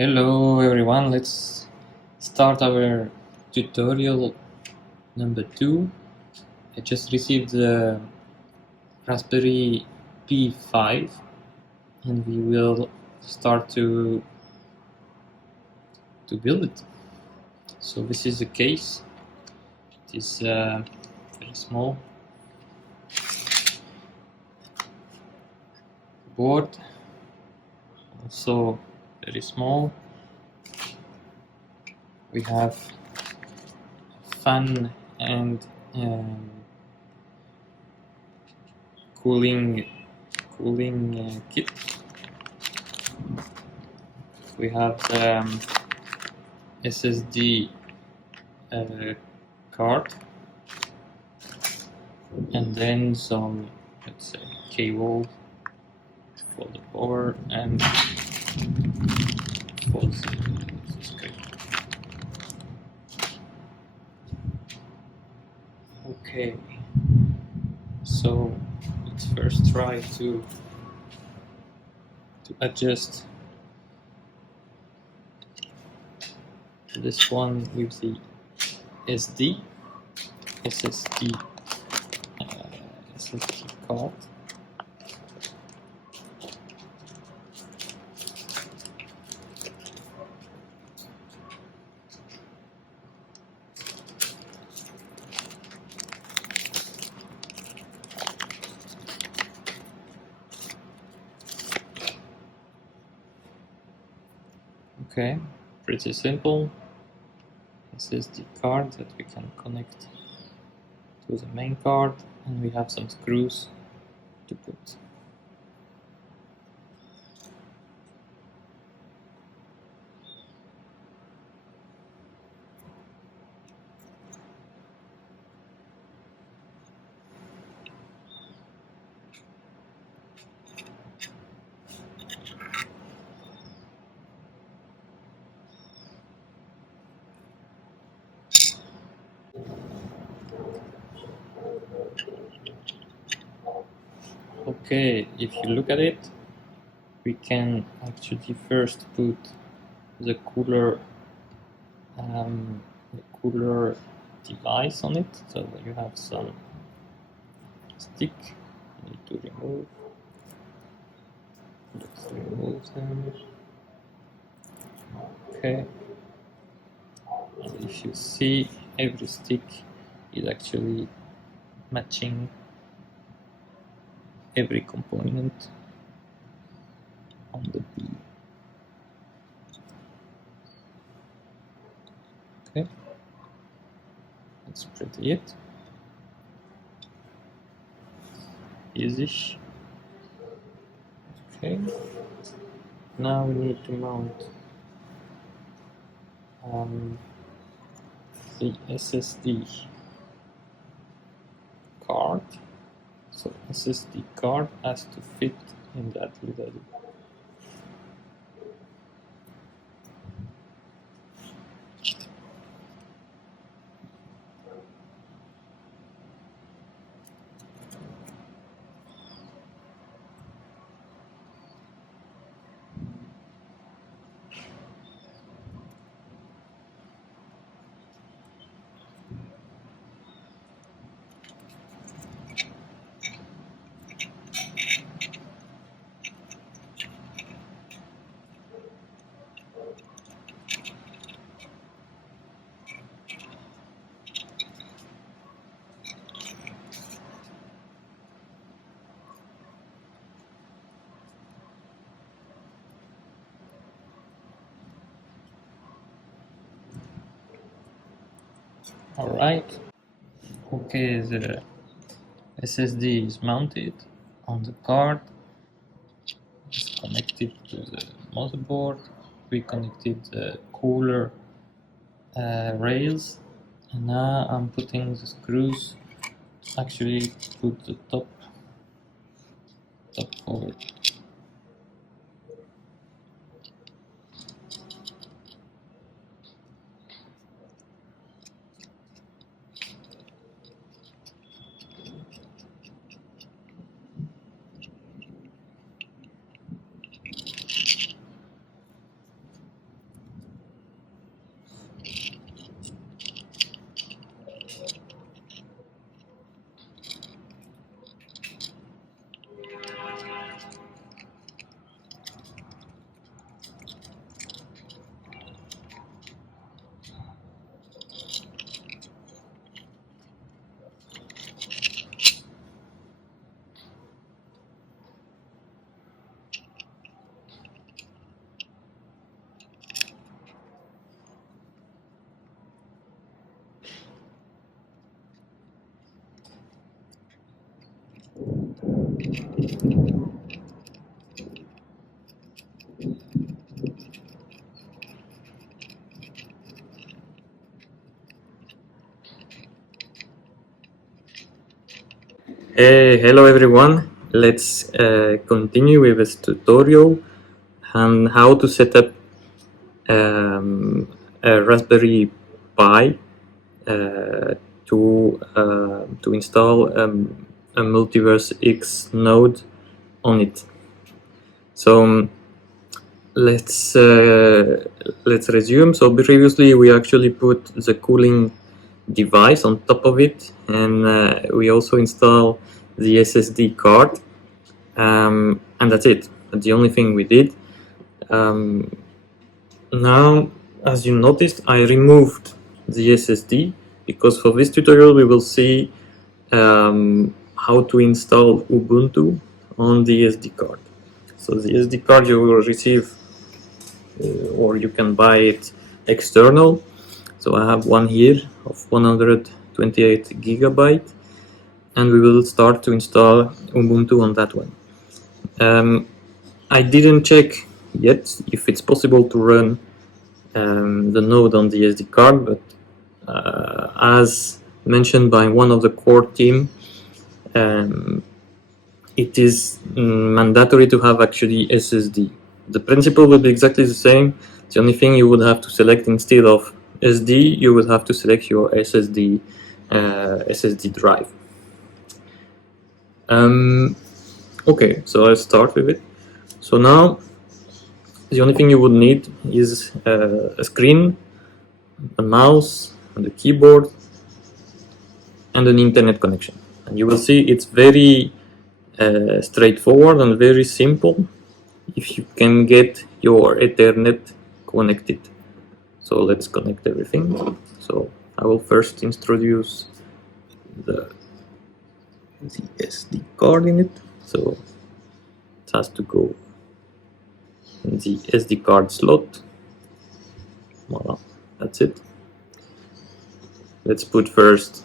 Hello everyone, let's start our tutorial number 2. I just received the Raspberry Pi 5 and we will start to build it. So this is the case. It is very small board, also very small. We have fan and cooling kit. We have the SSD card and then some, let's say, cable for the power and for the screen. Okay, so let's first try to adjust this one with the SSD card. Okay, pretty simple. SSD card that we can connect to the main card, and we have some screws to put. Okay, if you look at it, we can actually first put the cooler device on it. So you have some stick you need to remove. Let's remove them. Okay. And if you see, every stick is actually matching every component on the Pi. Okay, that's pretty it. Easy. Okay, now we need to mount the SSD card. So SSD card has to fit in that little Alright, okay, the SSD is mounted on the card, it's connected to the motherboard, we connected the cooler rails, and now I'm putting the screws actually put the top forward. Hello everyone, let's continue with this tutorial on how to set up a Raspberry Pi to install a MultiversX node on it. So let's resume. So previously we actually put the cooling device on top of it, and we also install the SSD card, and that's it. That's the only thing we did. Now, as you noticed, I removed the SSD because for this tutorial we will see how to install Ubuntu on the SD card. So the SD card you will receive, or you can buy it external. So I have one here of 128 gigabyte, and we will start to install Ubuntu on that one. I didn't check yet if it's possible to run the node on the SD card, but as mentioned by one of the core team, it is mandatory to have actually SSD. The principle will be exactly the same. The only thing you would have to select, instead of SD, you would have to select your SSD drive. Okay, so I'll start with it. So now the only thing you would need is a screen, a mouse, and a keyboard, and an internet connection. And you will see it's very straightforward and very simple if you can get your Ethernet connected. So let's connect everything. So I will first introduce the SD card in it. So it has to go in the SD card slot. Voilà, that's it. Let's put first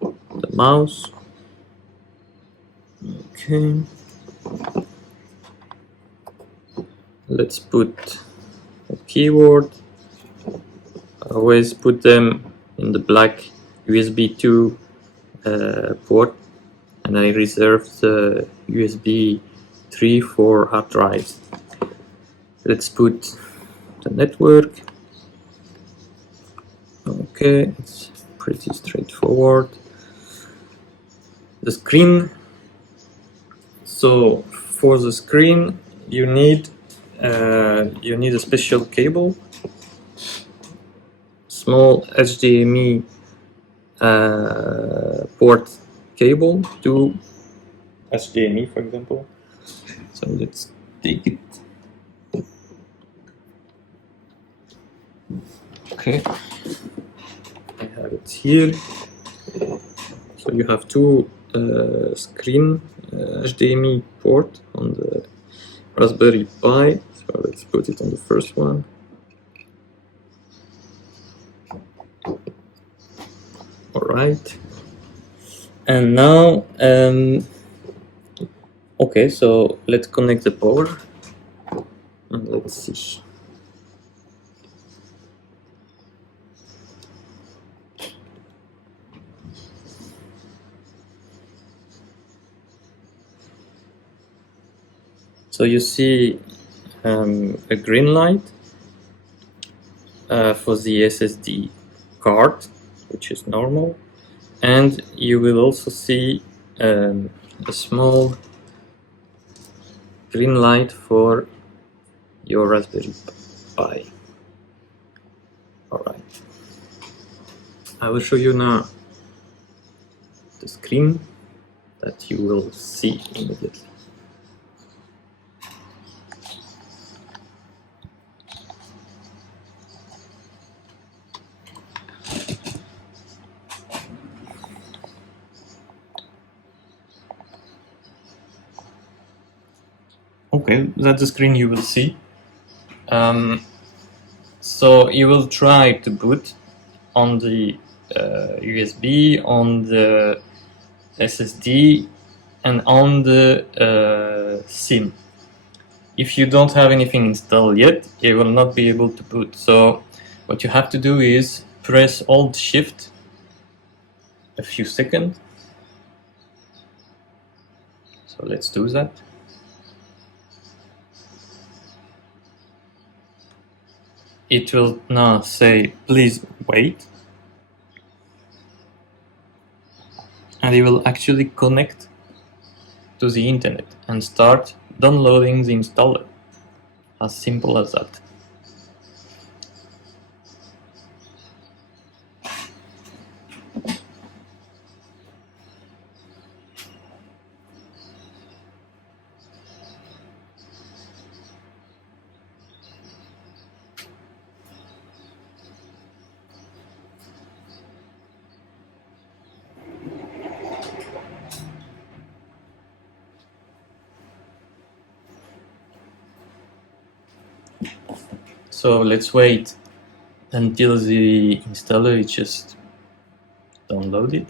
the mouse. Okay. Let's put a keyboard. I always put them in the black USB 2 port, and I reserve the USB 3 for hard drives. Let's put the network. Okay, it's pretty straightforward. The screen. So for the screen, you need a special cable, small HDMI port cable to HDMI, for example. So let's take it. Okay, I have it here. So you have two screen HDMI port on the Raspberry Pi. So let's put it on the first one. All right. And now, okay, so let's connect the power and let's see. So you see a green light for the SSD card, which is normal, and you will also see a small green light for your Raspberry Pi. Alright, I will show you now the screen that you will see immediately. Okay, that's the screen you will see. So you will try to boot on the USB, on the SSD, and on the SIM. If you don't have anything installed yet, you will not be able to boot. So what you have to do is press Alt Shift a few seconds. So let's do that. It will now say, please wait. And it will actually connect to the internet and start downloading the installer. As simple as that. So let's wait until the installer is just downloaded.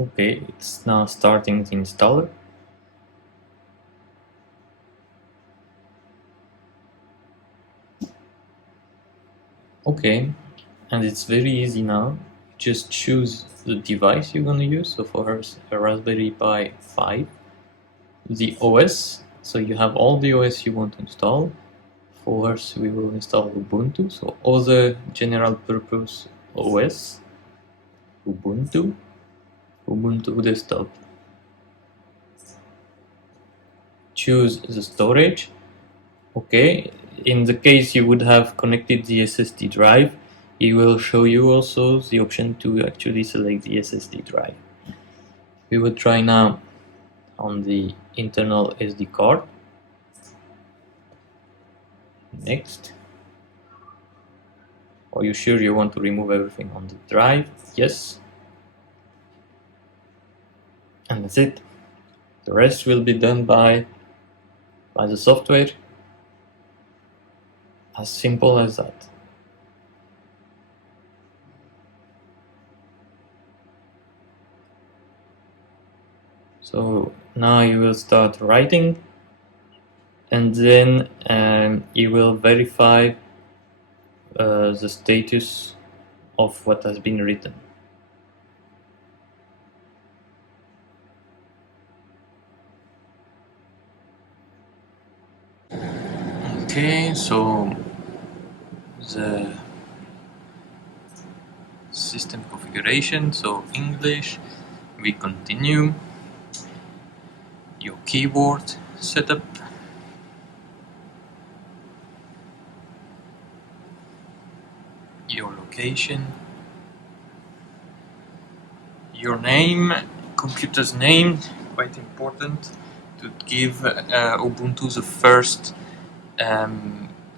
Okay, it's now starting the installer. Okay, and it's very easy now. Just choose the device you're going to use. So for us, a Raspberry Pi 5. The OS, so you have all the OS you want to install. For us, we will install Ubuntu, so other general purpose OS, Ubuntu desktop. Choose the storage. Okay, in the case you would have connected the SSD drive, it will show you also the option to actually select the SSD drive. We will try now on the internal SD card. Next. Are you sure you want to remove everything on the drive? Yes. And that's it. The rest will be done by by the software. As simple as that. So now you will start writing, and then you will verify the status of what has been written. Okay, so the system configuration, so English, we continue. Your keyboard setup, your location, your name, computer's name, quite important to give Ubuntu the first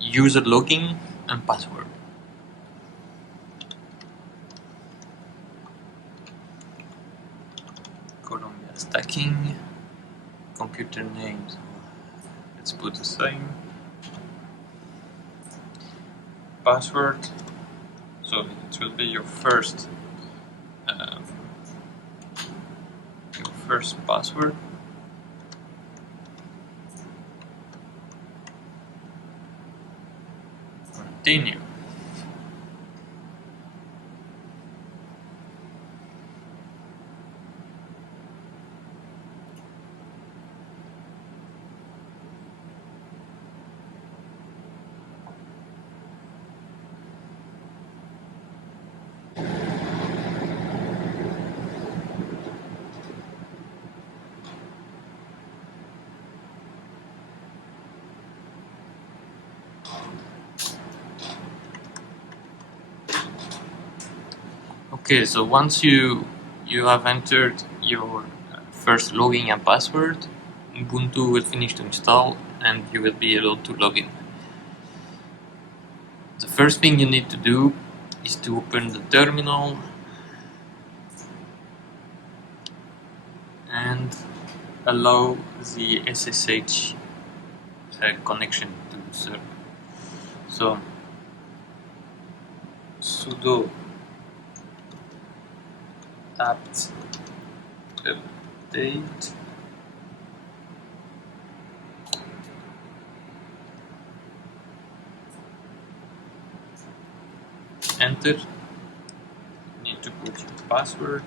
user login and password. Columbia stacking, computer name, so let's put the same. Password, so it will be your first password. Continue. Okay, so once you have entered your first login and password, Ubuntu will finish to install and you will be able to log in. The first thing you need to do is to open the terminal and allow the SSH connection to the server. So sudo apt update enter. You need to put your password.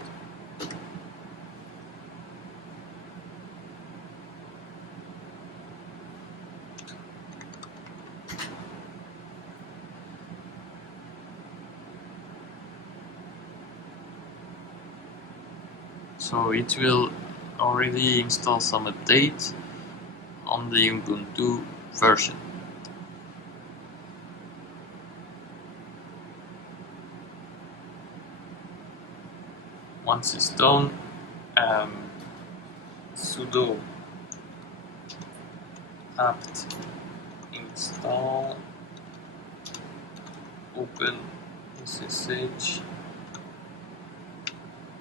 So it will already install some updates on the Ubuntu version. Once it's done, sudo apt install open SSH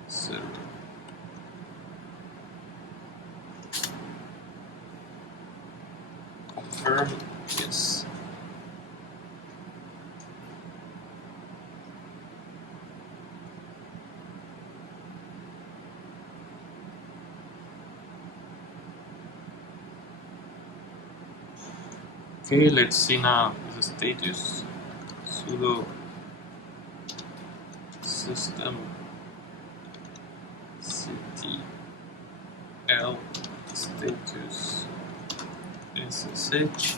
server. Confirm yes. Okay, let's see now the status. Sudo system ctl status SSH.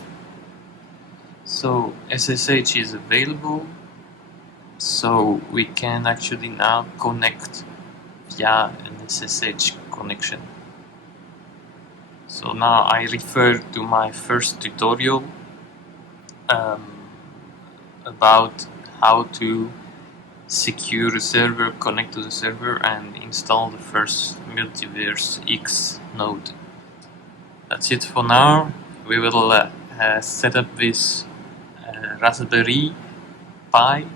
So SSH is available, so we can actually now connect via an SSH connection. So now I refer to my first tutorial about how to secure a server, connect to the server, and install the first MultiversX node. That's it for now. We will set up this Raspberry Pi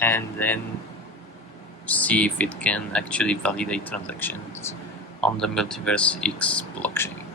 and then see if it can actually validate transactions on the MultiversX blockchain.